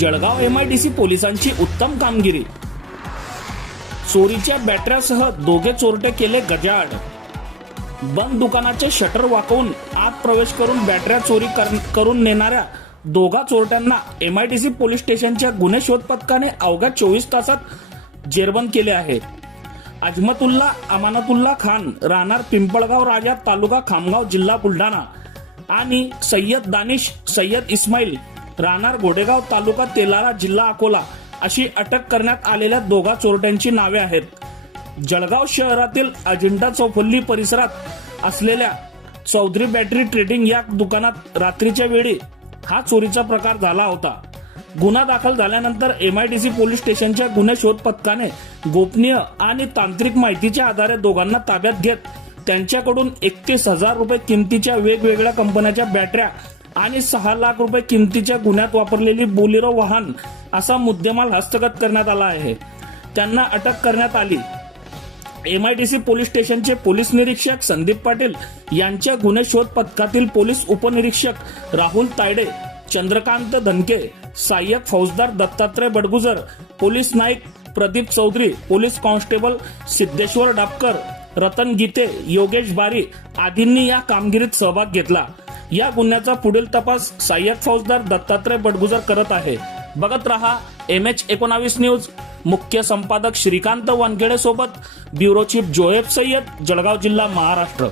Jalgaon MIDC पोलिसांची उत्तम कामगिरी. चोरीच्या बॅटऱ्यासह दोघे चोरटे केले गजाड बंद दुकानाचे शटर वाकवून आत प्रवेश करून बॅटऱ्या चोरी कर- करून नेणाऱ्या दोघा चोरट्यांना M I D C police स्टेशनच्या गुन्हे शोध पथकाने अवघ्या चोवीस तासात जेरबंद केले आहे. अजमतुल्ला अमानतुल्ला खान राहणार पिंपळगाव राजा तालुका खामगाव जिल्हा बुलढाणा आणि सय्यद दानिश सय्यद इस्माईल राहणार गोडेगाव तालुका तेलारा जिल्हा अकोला अशी अटक करण्यात आलेल्या दोघा चोरट्यांची नावे आहेत. जळगाव शहरातील अजिंठा चौफल्ली परिसरात असलेल्या चौधरी बॅटरी ट्रेडिंग या दुकानात रात्रीच्या वेळी हा चोरीचा प्रकार झाला होता. गुन्हा दाखल झाल्यानंतर M I D C police स्टेशनच्या गुन्हे शोध पथकाने गोपनीय आणि तांत्रिक माहितीच्या आधारे दोघांना ताब्यात घेत त्यांच्याकडून एकतीस हजार रुपये किमतीच्या वेगवेगळ्या कंपन्याच्या बॅटऱ्या आणि सहा लाख रुपये किमतीच्या गुन्ह्यात वापरलेली बोलेरो वाहन असा मुद्देमाल हस्तगत करण्यात आला आहे. त्यांना अटक करण्यात आली. एमआयडीसी पोलीस स्टेशनचे पोलीस निरीक्षक संदीप पाटील यांच्या गुन्हे शोध पथकातील पोलीस उपनिरीक्षक राहुल तायडे चंद्रकांत धनके सहाय्यक फौजदार Dattatray Badgujar police naik Pradeep Chaudhari police constable Siddheshwar Dapkar Ratan Gite Yogesh Bari आदींनी या कामगिरीत सहभाग घेतला. या गुन्ह्याचा पुढील तपास सहाय्यक फौजदार दत्तात्रय बडगुजर करत आहे. बघत रहा एम एच एकोणावीस न्यूज. मुख्य संपादक श्रीकांत वानखेडे सोबत ब्युरो चीफ जोएब सय्यद जळगाव जिल्हा महाराष्ट्र.